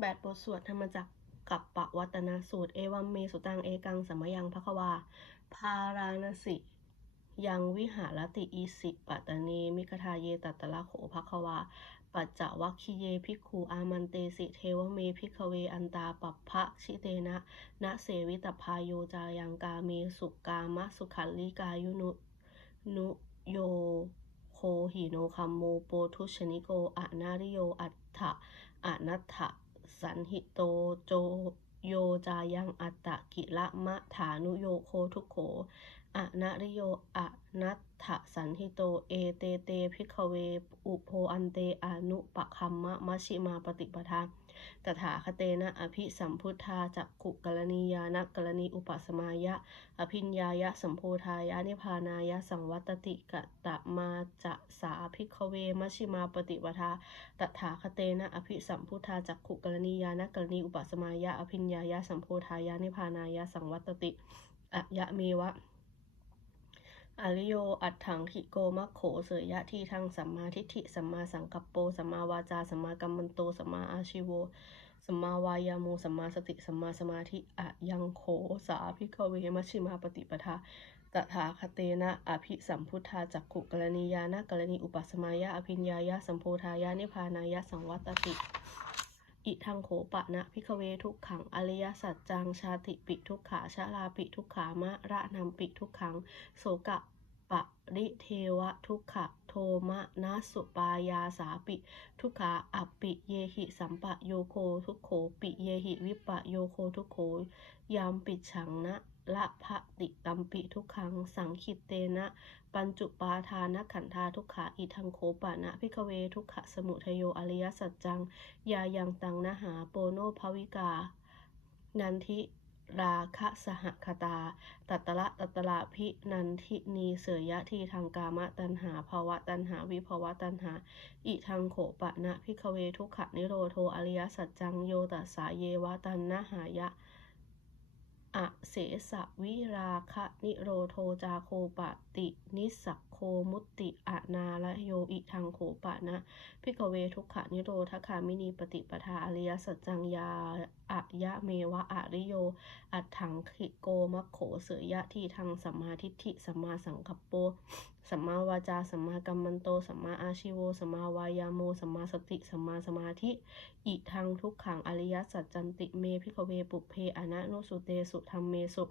แบบบทสวดธรรมจักรกับปะวัตนสูตร เอวัมเมสุตังเอกังสมยังภควา พาราณสิ ยังวิหารติอิสิปัตเนมิคทาเยตัตตละโขภควา ปัจจวัคคิเยพิกขูอามันเตสิเทวเมพิกเวอันตาปัปพะชิเตนะนะเสวิตพายโยจายังกาเมสุกามะสุขันลิกายุนุนุโยโคหิโนคัมโมโปทุชนิโกอะนาริโยอัตถะอะนัตถะ สันหิโตโจโยจายังอัตตะกิละมะฐานุโยโคทุโขอะนะริโยอะนัตถสันหิโต เอเตเตพิกเว อุโพอันเตอนุปะคัมมะมะชิมาปฏิปทา ตถาคเตนะอภิสัมพุทธาจักขุกรณียานกรณีอุปสมายะ อภิญญายะสัมโพธายะนิพานายะสังวัตติกะตะมาจะสาภิกเวมชชิมาปฏิปทาตถาคเตนะอภิสัมพุทธาจักขุกรณียานกรณีอุปสมายะ อภิญญายะสัมโพธายะนิพานายะสังวัตติอะยะเมวะ อริโย อัตถังขิโกมะโข เสยยะที่ทางสัมมาทิฏฐิ สัมมาสังกัปโป สัมมาวาจา สัมมากัมมันโต สัมมาอาชิโว สัมมาวายาโม สัมมาสติ สัมมาสมาธิ อะยังโข สาภิกเวมัชชิมาปฏิปทาตถาคเตนะ อภิสัมพุทธาจักขุกรณียานะกรณีอุปสมายะ อภิญญายะ สัมโพธายะ นิพพานายะ สังวัตติ อิทังโขปะนะพิกเวทุกขังอริยสัจจังชาติปิทุกขาชาลาปิทุกขามะระนำปิทุกขังโสกะปะริเทวะทุกขะโทมะนะสุปายาสาปิ ทุกขาอัปปิเยหิสัมปะโยโคทุกโขปิเยหิวิปะโยโคทุกโขยามปิดฉังนะ ละพะติตัมปิทุกขัง สังคิตเตนะ ปัญจุปาทานขันธาทุกขาอิทังโคปะนะพิกเวทุกขะสมุทโยอริยสัจจัง ยายังตังนะหาโปโนภวิกา นันทิราคะสหคตา ตัตตละตัตตละพินันทินีเสยยะทีทางกามะตันหาภาวะตันหาวิภาวะตันหา อิทังโขปะนะพิกเวทุกขะนิโรโทอริยสัจจังโยตัสสาเยวะตันนะหายะ อะเสสะวิราคะนิโรโทจาโคปะติ นิสักโคมุตติอะนาละโยอิทังโขปะนะพิกเวทุกขะนิโรธคามินีปฏิปทาอริยสัจจังยาอะยะเมวะอะริโย อัตถังขิโกมะโขเสยยะที่ทางสัมมาทิฏฐิสัมมาสังคปโป สัมมาวาจา สัมมากัมมันโต สัมมาอาชิโว สัมมาวายาโม สัมมาสติ สัมมาสมาธิ อิทังทุกขังอริยสัจจันติเมพิกเวปุเพอนะนุสุเตสุธรรมเมสุ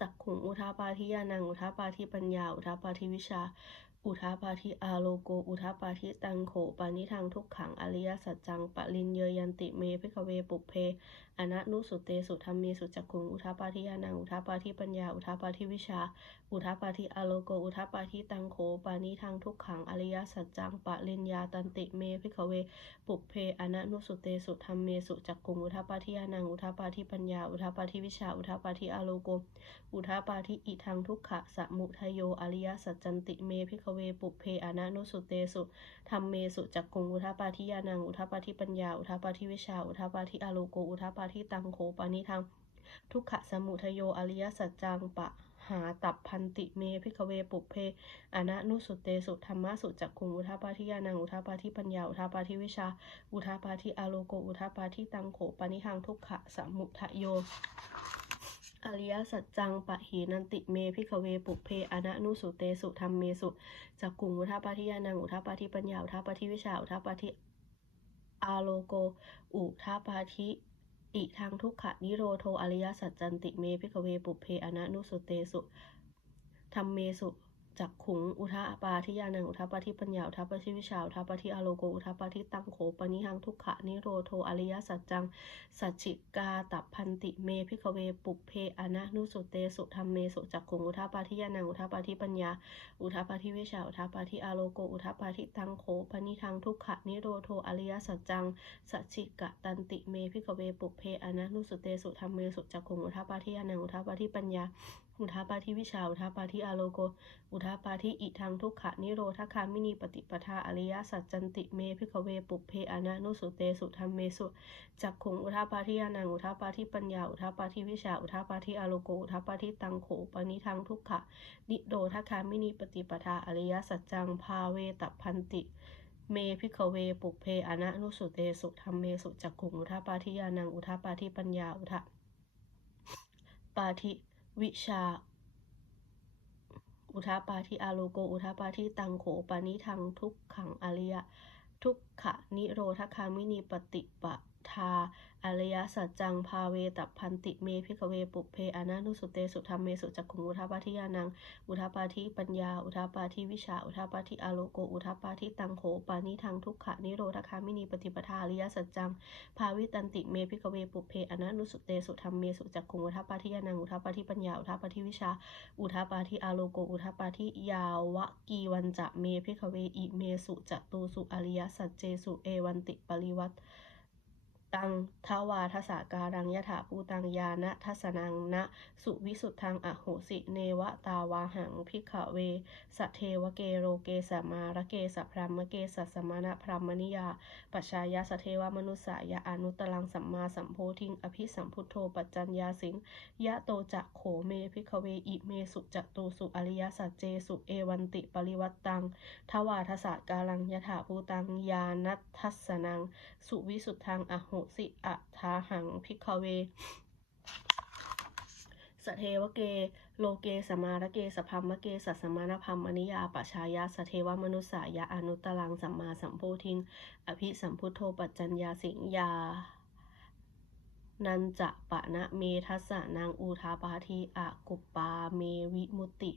จักขุงอุทาปาทิยานัง อุทาปาทิปัญญา อุทาปาทิวิชา อุทาปาทิอาโลโก อุทาปาทิตังโขปานิทังทุกขังอริยสัจจังปะลินเยยันติเมพิกเวปุเพ อนะนุสุเตสุธรรมเมสุจักขุงอุทาปาทิยานังอุทาปาทิปัญญา อุทาปาทิวิชา อุทาปาทิอโลโก อุทาปาทิตังโขปานิทังทุกขังอริยสัจจังปะลินยาตันติเมพิกเวปุเพอนะนุสุเตสุธรรมเมสุจักกุงอุทาปาทิยานังอุทาปาทิปัญญาอุทาปาทิวิชาอุทาปาทิอโลโกอุทาปาทิอิทังทุกขะสมุทโยอริยสัจจันติเมพิกเวปุเพอนะนุสุเตสุธรรมเมสุจักกุงอุทาปาทิยานังอุทาปาทิปัญญาอุทาปาทิวิชาอุทาปาทิอโลโกอุทาปาทิตังโขปานิทังทุกขะสมุทโยอริยสัจจังปะหาตับพันติเมพิกเวปุเพอนะนุสุเตสุธรรมะสุจักคุงอุทาปาทิยานังอุทาปาทิปัญญาอุทาปาทิวิชา อุทาปาทิอาโลโกอุทาปาทิตังโขปานิหังทุกขะสมุทโยอริยสัจจังปะหีนันติเมพิกเวปุเพอนะนุสุเตสุธรรมเมสุจักกุงอุทาปาทิยานังอุทาปาทิปัญญาอุทาปาทิวิชาอุทาปาทิอาโลโกอุทาปาทิ อิทางทุกขะนิโรโทอริยสัจจันติเมพิกเวปุเพอนะนุสุเตสุธรรมเมสุ จักขุง อุทาปาทิยานัง อุทาปาทิปัญญา อุทาปาทิวิชา อุทาปาทิอาโลโก อุทาปาทิตังโขปนิหังทุกขะนิโรโทอริยสัจจัง สัจจิกาตัพันติเมพิกเวปุเพอนะนุสุเตสุธรรมเมสุจักขุง อุทาปาทิยานัง อุทาปาทิปัญญา อุทาปาทิวิชา อุทาปาทิอาโลโก อุทาปาทิตังโขปนิทังทุกขะนิโรโทอริยสัจจัง สัจจิกะตันติเมพิกเวปุเพอนะนุสุเตสุธรรมเมสุจักขุง อุทาปาทิยานัง อุทาปาทิปัญญา อุทาปาทิวิชา อุทาปาทิอาโลโก อุทาปาทิอิทังทุกขะนิโรธคามินีปฏิปทาอริยสัจจันติเมพิกเวปุเพอนะนุสุเตสุธรรมเมสุจักขุงอุทาปาทิยานังอุทาปาทิปัญญา อุทาปาทิวิชา อุทาปาทิอาโลโก อุทาปาทิตังโขปนิทังทุกขะนิโรธคามินีปฏิปทาอริยสัจจังภาเวตพันติเมพิกเวปุเพอนะนุสุเตสุธรรมเมสุจักขุงอุทาปาทิยานังอุทาปาทิปัญญาอุทาปาทิ วิชา อุทาปาทิอาโลโก อุทาปาทิตังโขปานิทังทุกขังอริยะ ทุกขะนิโรธคามินีปฏิปะ ทาอริยสัจจังภาเวตัพันติเมพิกเวปุเพอนานุสุเตสุธรรมเมสุจักขุงอุทาปาทิยานัง อุทาปาทิปัญญา อุทาปาทิวิชา อุทาปาทิอาโลโก อุทาปาทิตังโขปานิทังทุกขะนิโรธคามินีปฏิปทาอริยสัจจังภาวิตันติเมพิกเวปุเพอนานุสุเตสุธรรมเมสุจักขุงอุทาปาทิยานัง อุทาปาทิปัญญา อุทาปาทิวิชา อุทาปาทิอาโลโก อุทาปาทิยาวะกีวันจะเมพิกเวอิเมสุจตุสุอริยสัจเจสุเอวันติปริวัต ตังทวาทสาการังยถาภูตังยานะทัสนังนะ สุวิสุทธังอโหสิเนวตาวาหังพิขเวสะเทวเกโรเกสมาระเกสพรามเกสสมณพรามนิยาปัชายาสเทวมนุสายาอนุตลังสัมมาสัมโพธิงอภิสัมพุทโธปัจจัญญาสิงยะโตจะโขเมพิขเวอิเมสุจตุสุอริยสัจเจสุเอวันติปริวัตตังทวาทสาการังยถาภูตังยานัททัสนัง สุวิสุทธังอโหสิอะทาหังพิกเวสเทวเก โลเกสมาระเกสพัมมะเกสัสมานพัมมนิยาปชายาสเทวมนุสสายะอนุตตรังสัมมาสัมโพธิง อภิสัมพุทโธปัจจัญญาสิงยา นันจะปะนะเมทัสสะนางอูทาปาทีอะกุปปาเมวิมุตติ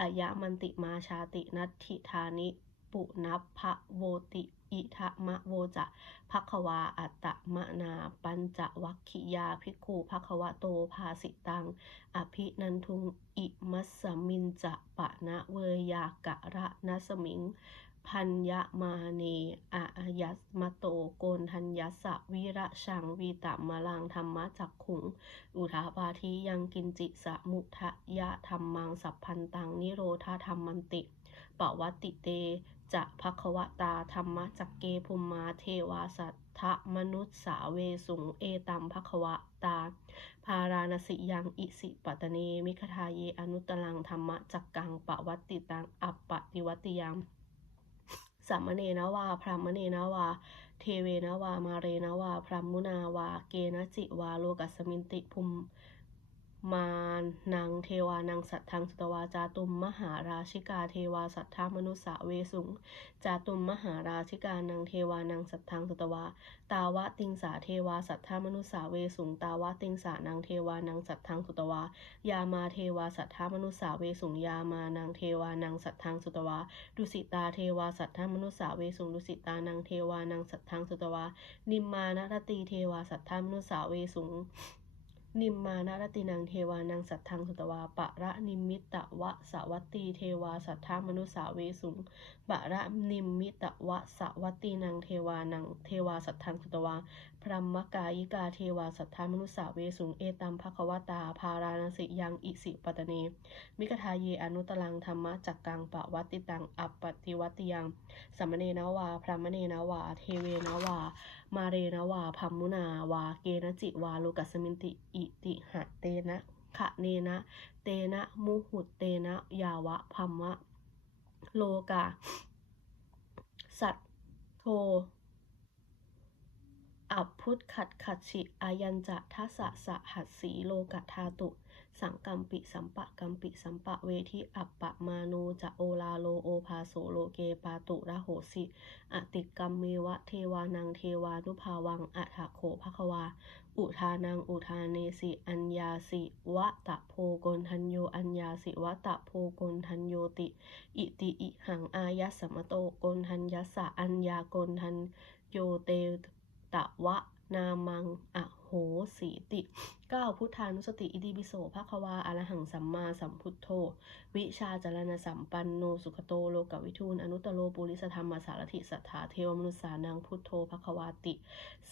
อายะมันติมาชาตินัตถิธานิ ปุนัพพะโวติอิทะมะโวจะภัควาอัตตมะนาปัญจวัคคิยาภิกขุภัควะโตภาสิตัง อภินันทุงอิมัสมินจะปะนะเวยากะระนัสมิง พัญญมาเนอะยัสมโตโกนทัญยัสะวิระชังวีตมะลังธรรมะจักขุง อุทาปาทิยังกินจิสะมุทะยะธรรมังสัพพันตังนิโรธาธรรมันติปวัตติเต จะภควตาธรรมจักเกภุมมาเทวาสัทธมนุษสาเวสุงเอตัมภควตา พาราณสิยังอิสิปตเนมิคทาเยอนุตตรังธรรมจักกังปวัตติตังอัปปติวัติยังสามเณนวา พรามเณนวา เทเวนวา มาเรนวา พรามมุนาวา เกณจิวา โลกัสสมินติภุม มานังเทวานังสัทธังสุตวาจาตุมมหาราชิกาเทวาสัทธามนุสสาเวสุงจาตุมมหาราชิกานังเทวานังสัทธังสุตวา ตาวะติงสาเทวาสัทธามนุสสาเวสุงตาวะติงสานังเทวานังสัทธังสุตวา ยามาเทวาสัทธามนุสสาเวสุงยามานังเทวานังสัทธังสุตวา ดุสิตาเทวาสัทธามนุสสาเวสุงดุสิตานังเทวานังสัทธังสุตวา นิมมานรตีเทวาสัทธามนุสสาเวสุง นิมมานารตินังเทวานังสัทธังสุตวาปะระนิมมิตะวะสวัตตีเทวาสัทธามนุสาเวสุง ปะระนิมมิตะวะสวัตตีนังเทวานังเทวาสัทธังสุตวา พรหมกายิกาเทวาสัทธามนุสาเวสุงเอตัมภควตาพาราณสิยังอิสิปตเน มิกทาเยอนุตลังธรรมจักกังปะวัตติตังอัปปติวัตติยังสัมเนนวา พรหมเนนวา เทเวนวา มาเรนวาพัมมุนาวา เกณจิวาโลกัสมินติอิติหะเตนะขะเนนะ เตนะมุหุตเตนะ ยาวะพัมมะ โลกา สัตโทอับพุทธขัดขัดฉิอายัญจะทัสสะสะหัสสีโลกัทธาตุ สังกัมปิสัมปะกัมปิสัมปะเวทิอัปปะมาโนจะโอลาโลโอภาโสโลเกปาตุระโหสิ อติกัมเมวะเทวานังเทวานุภาวังอัฏฐโขภควา อุทานังอุทาเนสิอัญญาสิวะตะโพโกนทันโยอัญญาสิวะตะโพโกนทันโยติ อิติอิหังอายัสมโตโกนทันยัสสะอัญญาโกนทันโยเตตะวะนามังอะ โหสีติเก้าพุทธานุสติ อิติปิโสภควาอรหังสัมมาสัมพุทโธ วิชาจารณสัมปันโนสุขโตโลกวิทูลอนุตตโรปุริสธรรมสารถิสัทธาเทวมนุษสานังพุทโธภควาติ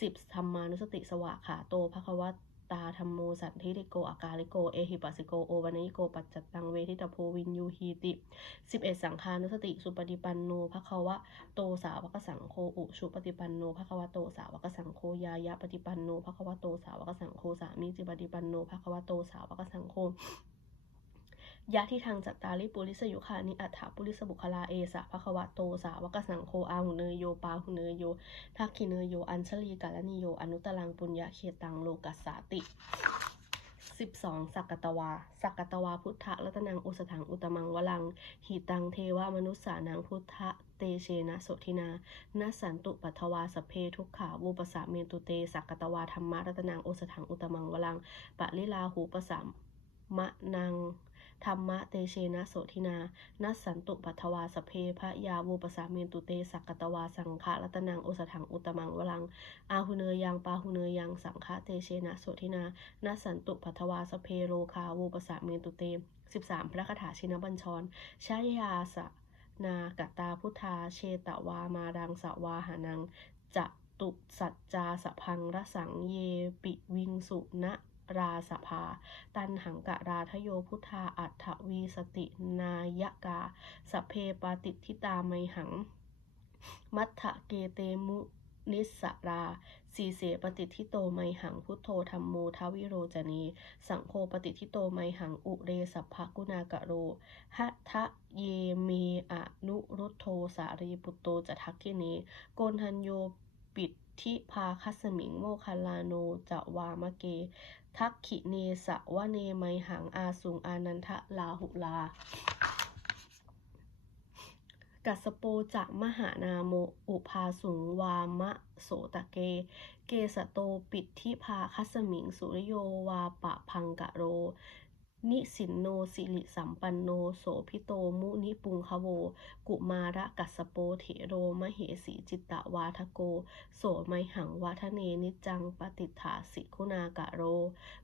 สิบธรรมานุสติสวะขาโตภควตาธรรมโมสันทิติโกอากาลิโก เอหิปัสสิโก โอวานิโก ปัจจตังเวทิตาโพวินยูฮีติสิบเอ็ดสังฆานุสติ สุปฏิปันโนภควะโตสาวกสังโฆอุชุปฏิปันโนภควะโตสาวกสังโฆยายะปฏิปันโนภควะโตสาวกสังโฆสามีจิปฏิปันโนภควะโตสาวกสังโฆ ยะที่ทางจัตตาริปุริสยุคานิอัฏฐปุริสบุคลาเอสะภะควะโตสาวกสังโฆอาหุเนยโยปาหุเนยโยทักขิเนยโยอัญชลีกาลนิโยอนุตตรังปุญญาเขตังโลกัสสาติ 12. สักกตวา สักกตวาพุทธะรัตนังอุสถังอุตมังวลัง หิตังเทวามนุสสานังพุทธะเตเชนะโสทินานสันตุปัทวาสเพทุกขาวูปสาเมตุเต สักกตวาธรรมะรัตนังอุสถังอุตมังวลัง ปะลิลาหูปสามมะนัง ธรรมะเตเชนะโสทินา นัสสันตุปัทวาสเพพระยาวูปสาเมตุเตสักกตวาสังฆะรัตนังโอสถังอุตมังวลัง อาหุเนยยังปาหุเนยยังสังฆะเตเชนะโสทินา นัสสันตุปัทวาสพเพโลคาวูปสาเมตุเต13พระคาถาชินบัญชรชายาสะนากตตาพุทธาเชตวามาดังสวาหานังจะตุสัจจาสพังรสังเยปิวิงสุนะ ราสภา ตันหังกะราทโยพุทธาอัฏฐวีสตินายกา สเพปาติทิตาไมหัง มัทธะเกเตมุนิสราสีเสปฏิทิโตไมหังพุทโธธรรมโมทวิโรจเนสังโฆปฏิทิโตไมหังอุเรสัพพกุณากะโรหะทะเยเมอนุรุตโทสารีปุตโตจะทักขิเนโกนทันโยปิดทิพาคัสมิงโมคคัลลาโนจะวามะเก ทักขิเนสะวะเนไมหังอาสุงอานันทะลาหุลา กัสโปจะมหานาโมอุภาสุงวามะโสตะเก เกสโตปิดทิพาคัสมิงสุริโยวาปะพังกะโร นิสินโนสิริสัมปันโนโสพิโตมุนิปุงคะโว กุมาระกัสโปเถโรมเหสีจิตตวาทโก โสไมหังวาทเนนิจังปฏิฐาสิคุณากะโร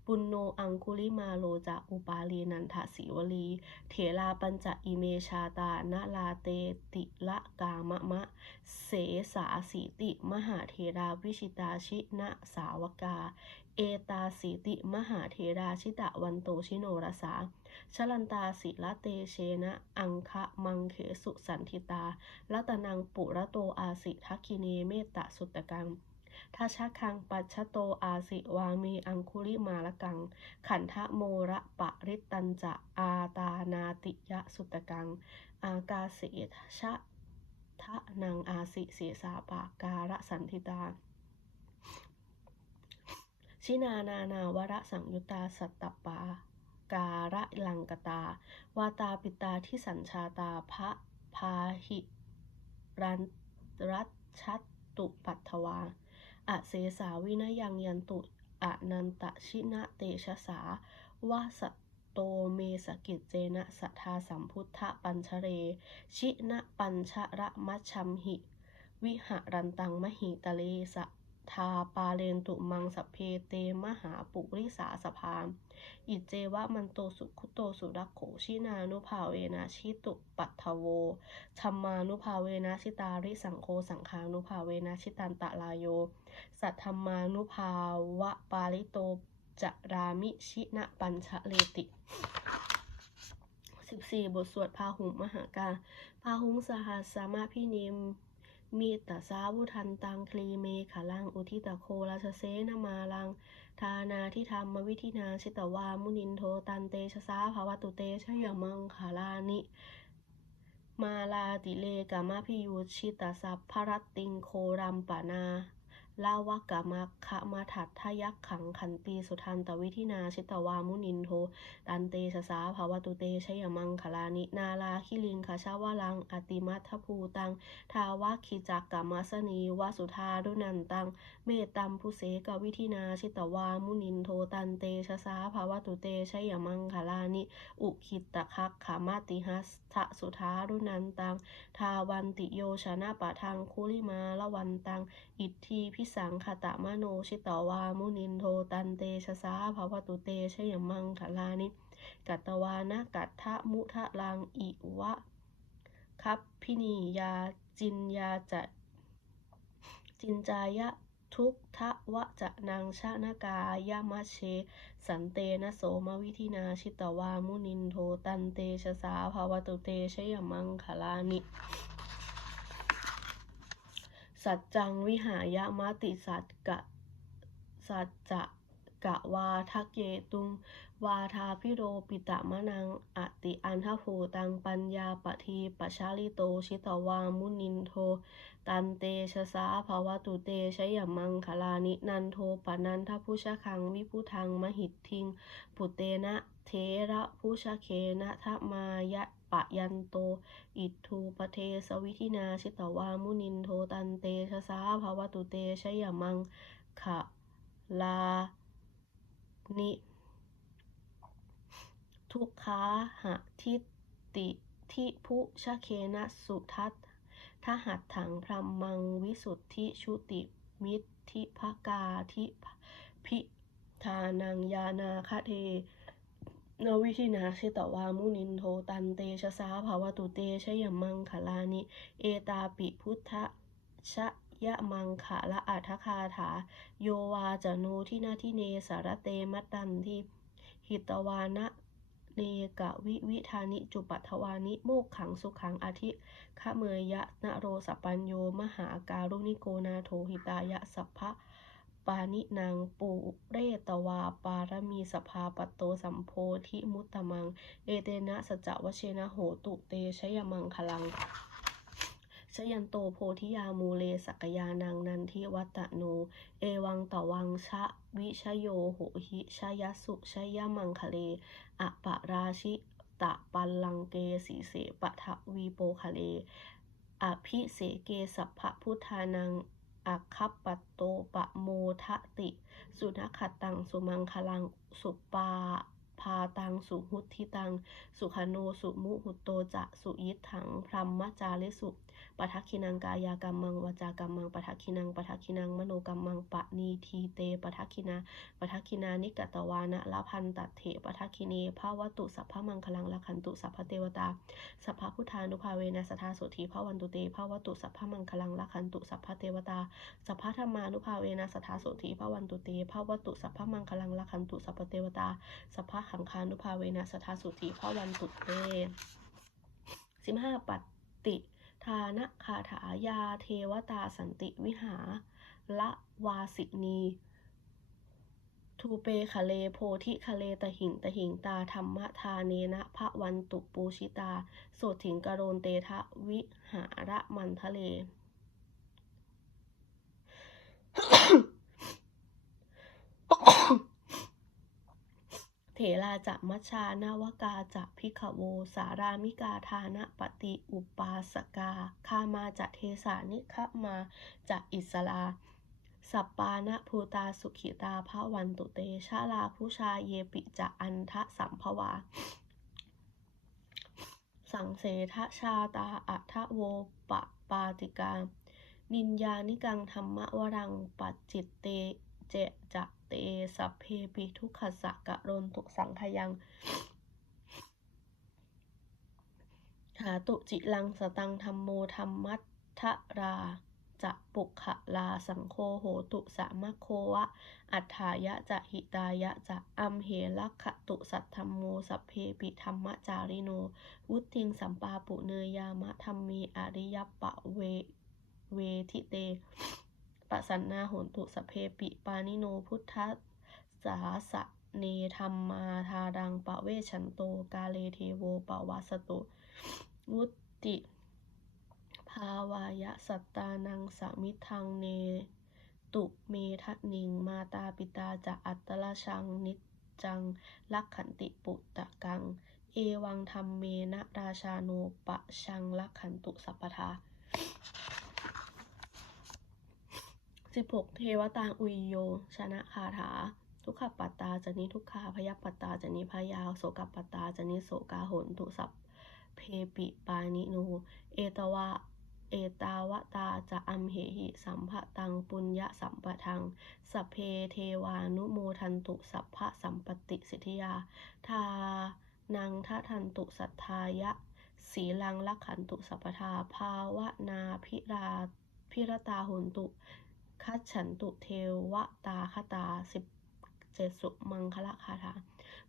ปุณโนอังคุลิมาโลจะอุปาลีนันทศิวลี เถราปัญจอิเมชาตานาลาเตติละกามะมะ เสสาสีติ มหาเทราวิชิตาชินะสาวกา เอตาสีติมหาเทราชิตะวันโตชิโนรสาชลันตาศิละเตเชนะ อังคะมังเขสุสันทิตารัตนังปุระโตอาสิทักคิเนเมตตะสุตะกังทัชะคังปัชโตอาสิวามีอังคุลิมาละกัง ขันทะโมระปะริตันจะอาตานาติยะสุตะกัง อากาเสชะทะนังอาสิเสสาปาการะสันทิตา ชินานานาวระสังยุตาสัตตปาการะลังกตา วาตาปิตาที่สัญชาตาพระพาหิรันรัชชัตตุปัตถวาอเสสาวินยังยันตุอนันตชินะเตชะสาวาสโตเมสกิจเจนะสัทธาสัมพุทธปัญชเร ชินะปัญชระมัชชัมหิ วิหารันตังมหิตะเลสะ ทาปาเลนตุมังสัพเพเตมหาปุริสาสภาม อิเจวะมันโตสุขุโตสุรักโขชินานุภาเวนะชิตุปัทโวชัมมานุภาเวนะชิตาริสังโฆสังฆานุภาเวนะชิตันตะลายโย สัทธรรมานุภาวะปาลิโตจรามิชินะปัญชะเลติ14 บทสวดพาหุงมหากาพาหุงสหัสสามาพินิม มีตสาวุทันตังคลีเมขลังอุทิตโคราชเสนมาลัง ทานาทิธรรมวิธินาชิตวามุนินโทตันเตชะสาภาวตุเตชยมังคาลานิ มาลาติเลกามาพิยุชิตาสัพพรตติงโครัมปานา ลาวกามาคะมาถัดทายักขังขันตีสุทันตวิธินาชิตวามุนินโทตันเตชะสาภาวตุเตชยมังคลานิ นาลาคิลิงคาชาวลัง อติมัทภูตัง ทาวาคิจักกามาสนีวาสุธารุนันตัง เมตตัมพุเสกวิธินาชิตวามุนินโทตันเตชะสาภาวตุเตชยมังคลานิ อุคิตตะคักขามาติหัสทะสุธารุนันตัง ทาวันติโยชนะปะทังคุลิมาละวันตัง อิทธีพิสังขตะมโนชิตวามุนินโทตันเตชะสาภาวตุเตชยมังคลานิกัตตวานะกัตทะมุทะลังอิวะคัพพินียาจินยาจะจินจายะทุกทะวะจะนางชะนากายามะเช สันเตนะโสมวิธินาชิตวามุนินโทตันเตชะสาภาวตุเตชยมังคลานิ สัจจังวิหายะมติสัจกะสัจจะกะวาทักเยตุง วาทาพิโรปิตะมะนังอติอันทภูตังปัญญาปทีปชาลิโตชิตวามุนินโท ตันเตชะสาภาวตุเตชยมังคลานินันโทปนันทพุชคังวิพุทังมหิตทิง ปุเตนะเทระพุชเคนะทมายะ ปะยันโต อิทธุปเทสวิธินาชิตวามุนินโทตันเตชะสาภาวตุเตชยมังคลานิทุกขาหะทิติทิพุชะเคนะสุทัตทหัตถังพรหมังวิสุทธิชุติมิทิภกาทิพิธานังยานาคเท นวิธินาชิตวามุนินโทตันเตชะสาภาวตุเตชยมังคลานิ เอตาปิพุทธชะยะมังคะละอัทคาถา โยวาจโนทินาทิเนสารเตมัตตันทิหิตวานะเนกะวิวิธานิจุปัทวานิโมกขังสุขังอาทิขะเมยยะนะโรสปัญโยมหาการุณิโกนาโทหิตายะสัพพะ ปานินางปูเรตวาปารมีสภาปโตสัมโพธิมุตตมัง เอเตนะสจวเชนะโหตุเตชยมังคลังชยันโตโพธิยามูเลสักยานังนันทิวัตโน เอวังตวังชะวิชโยโหหิชยสุชยมังคเลอะปะราชิตะปัลลังเกสีเสปะทะวีโปคะเลอภิเสเกสัพพะพุทธานัง อัคคัปปตโตปะโมทะติ สุนัขตัง สุมังคลัง สุปาพาตัง สุหุทิตัง สุขโน สุมุหุตโตจะ สุยิถัง พรหมจาริสุ ปทักขินังกายากรรมังวาจากรรมังปทักขินังปทักขินังมโนกรรมังปะนีทีเตปทักขินาปทักขินานิกตวานะละพันตัดเถปทักขิเนภาวตุสัพพมังคลังละขันตุสัพพเทวตาสัพพพุทธานุภาเวนะสทาสุธีภาวันตุเตภาวตุสัพพมังคลังละขันตุสัพพเทวตาสัพพธรรมานุภาเวนะสทาสุธีภาวันตุเตภาวตุสัพพมังคลังละขันตุสัพพเทวตาสัพพขังคานุภาเวนะสทาสุธีภาวันตุเตสิบห้าปัตติ ทานะคาถายาเทวตาสันติวิหาละวาสินีทูเปคะเลโพธิคะเลตหิงตหิงตาธรรมทาเนนะพระวันตุปูชิตา โสถิงกโรนเตทะวิหาระมันทะเล เถราจะมัชานาวกาจะพิขโว สารามิกาทานะปฏิอุปาสกา คามาจะเทสานิคะมาจะอิสลาสัปปานะภูตาสุขิตาภาวันตุเตชาลาผู้ชาเยปิจะอันทะสัมภวา สังเสทะชาตาอัทะโวปะปาติกา นินยานิกังธรรมวรังปัจจิตเตเจจะ เตสัพเพปิทุกขสะกะรนตุสังขยังหาตุจิลังสตังธรรมโมธรรมัทธราจะปุขะลาสังโฆโหตุสามะโควะ อัฏฐายะจะหิตายะจะอัมเหลักขตุสัทธรรมโมสัพเพปิธรรมจาริโน วุติงสัมปาปุเนยยามะธรรมีอริยปะเวเวทิเต ปสันนาโหนตุสเพปิปานิโนพุทธสาสะเนธรรมาทาดังปะเวชันโต กาเลเทโวปะวัสโตวุติ ภาวายะสัตตานังสมิทังเนตุเมทะนิง มาตาปิตาจะอัตตลชังนิจจังลักขันติปุตตะกัง เอวังธรรมเมนะราชาโนปะชังลักขันตุสัพพทา สิบหกเทวตาอุยโย ชนะคาถา ทุกขปัตตาจนิทุกขาพยปัตตาจนิพยาโสกปัตตาจนิโสกาโหนตุสัพเพปิปานิโน เอตวะเอตาวตาจะอัมเหหิสัมภะตังปุญญสัมปทังสัพเพเทวานุโมทันตุสัพพะสัมปติสิทธิยา ทานังทะทันตุสัทธายะสีลังลักขันตุสัพพทาภาวนาพิราพิรตาโหนตุ คัจฉันตุเทวตาคตาสิบเจดสุมังคละคาถา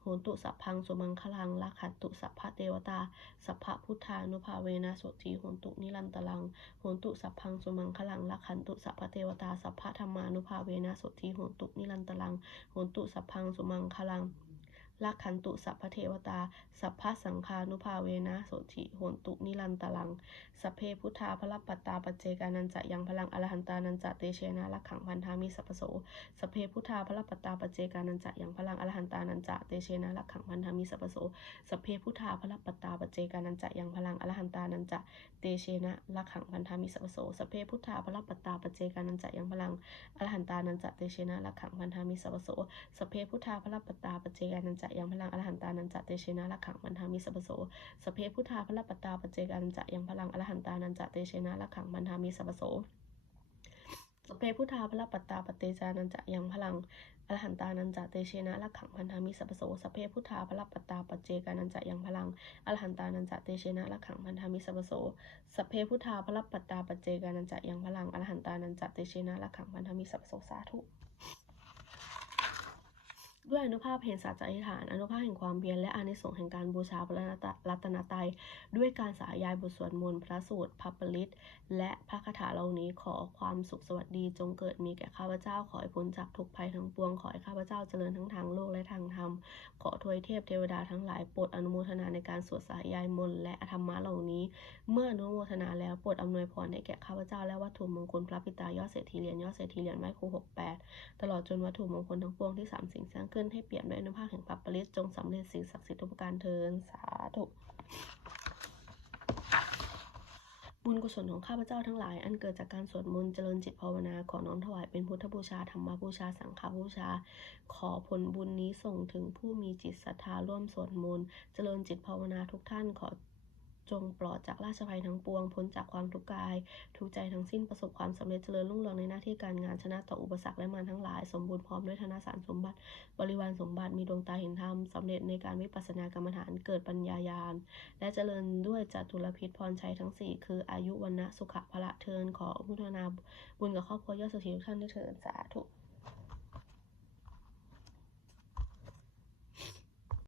โหนตุสัพพังสุมังคลังละขันตุสัพพะเทวตา สัพพะพุทธานุภาเวนะโสทีโหนตุนิรันตลังโหนตุสัพพังสุมังคลังละขันตุสัพพะเทวตา สัพพะธรรมานุภาเวนะโสทีโหนตุนิรันตลังโหนตุสัพพังสุมังคลัง ลักขันตุสัพพเทวตา สัพพสังคานุภาเวนะโสติโหนตุนิรันตลัง สัพเพพุทธาพระปัตตาปเจกานันจะยังพลังอรหันตานันจะเตเชนะลักขังพันธามิสัพโส สัพเพพุทธาพระปัตตาปเจกานันจะยังพลังอรหันตานันจะเตเชนะลักขังพันธามิสัพโส สัพเพพุทธาพระปัตตาปเจกานันจะยังพลังอรหันตานันจะเตเชนะลักขังพันธามิสัพโส สัพเพพุทธาพระปัตตาปเจกานันจะยังพลังอรหันตานันจะเตเชนะลักขังพันธามิสัพโส สัพเพพุทธาพระปัตตาปเจกานันจะยังพลังอรหันตานันจะเตเชนะลักขังพันธามิสัพโสสเพพุทธาพระปัตตาปัจเจกานันจะยังพลังอรหันตานันจะเตเชนะลักขังพันธามิสัพโสสเพพุทธาพระปัตตาปเตจานันจะยังพลังอรหันตานันจะเตเชนะลักขังพันธามิสัพโสสเพพุทธาพระปัตตาปเจกานันจะยังพลังอรหันตานันจะเตเชนะลักขังพันธามิสัพโสสเพพุทธาพระปัตตาปเจกานันจะยังพลังอรหันตานันจะเตเชนะลักขังพันธามิสัพโสสาธุ ด้วยอนุภาพแห่งสัจจะอธิษฐาน อนุภาพแห่งความเพียรและอานิสงส์แห่งการบูชาพระรัตนตรัยด้วยการสายายบทสวดมนต์พระสูตรพระปริตและพระคาถาเหล่านี้ขอความสุขสวัสดีจงเกิดมีแก่ข้าพเจ้าขอให้พ้นจากทุกภัยทั้งปวงขอให้ข้าพเจ้าเจริญทั้งทางโลกและทางธรรมขอทวยเทพเทวดาทั้งหลายโปรดอนุโมทนาในการสวดสายายมนต์และธรรมะเหล่านี้ เมื่ออนุโมทนาแล้วโปรดอำนวยพรให้แก่ข้าพเจ้าและวัตถุมงคลพระปิตายอดเศรษฐีเหรียญยอดเศรษฐีเหรียญไหว้ครูหกแปดตลอดจนวัตถุมงคลทั้งปวงที่สามสิ่งสร้างขึ้นให้เปลี่ยนด้วยอนุภาพแห่งปัปปริตจงสำเร็จสิ่งศักดิ์สิทธิ์ทุกประการเทินสาธุบุญกุศลของข้าพเจ้าทั้งหลาย อันเกิดจากการสวดมนต์เจริญจิตภาวนาขอน้อมถวายเป็นพุทธบูชาธรรมบูชาสังฆบูชา ขอผลบุญนี้ส่งถึงผู้มีจิตศรัทธาร่วมสวดมนต์เจริญจิตภาวนาทุกท่านขอ จงปลอดจากราชภัยทั้งปวง พ้นจากความทุกข์กาย ทุกใจทั้งสิ้นประสบความสำเร็จเจริญรุ่งเรืองในหน้าที่การงานชนะต่ออุปสรรคและมารทั้งหลาย สมบูรณ์พร้อมด้วยธนสารสมบัติ บริวารสมบัติมีดวงตาเห็นธรรมสำเร็จในการวิปัสสนากรรมฐานเกิดปัญญายาณ และเจริญด้วยจตุรพิษพรชัยทั้ง 4 คืออายุวันนะสุขะพละเทินขออนุทนาบุญกับครอบครัวยอดสุขีทุกท่านด้วยเถิดสาธุ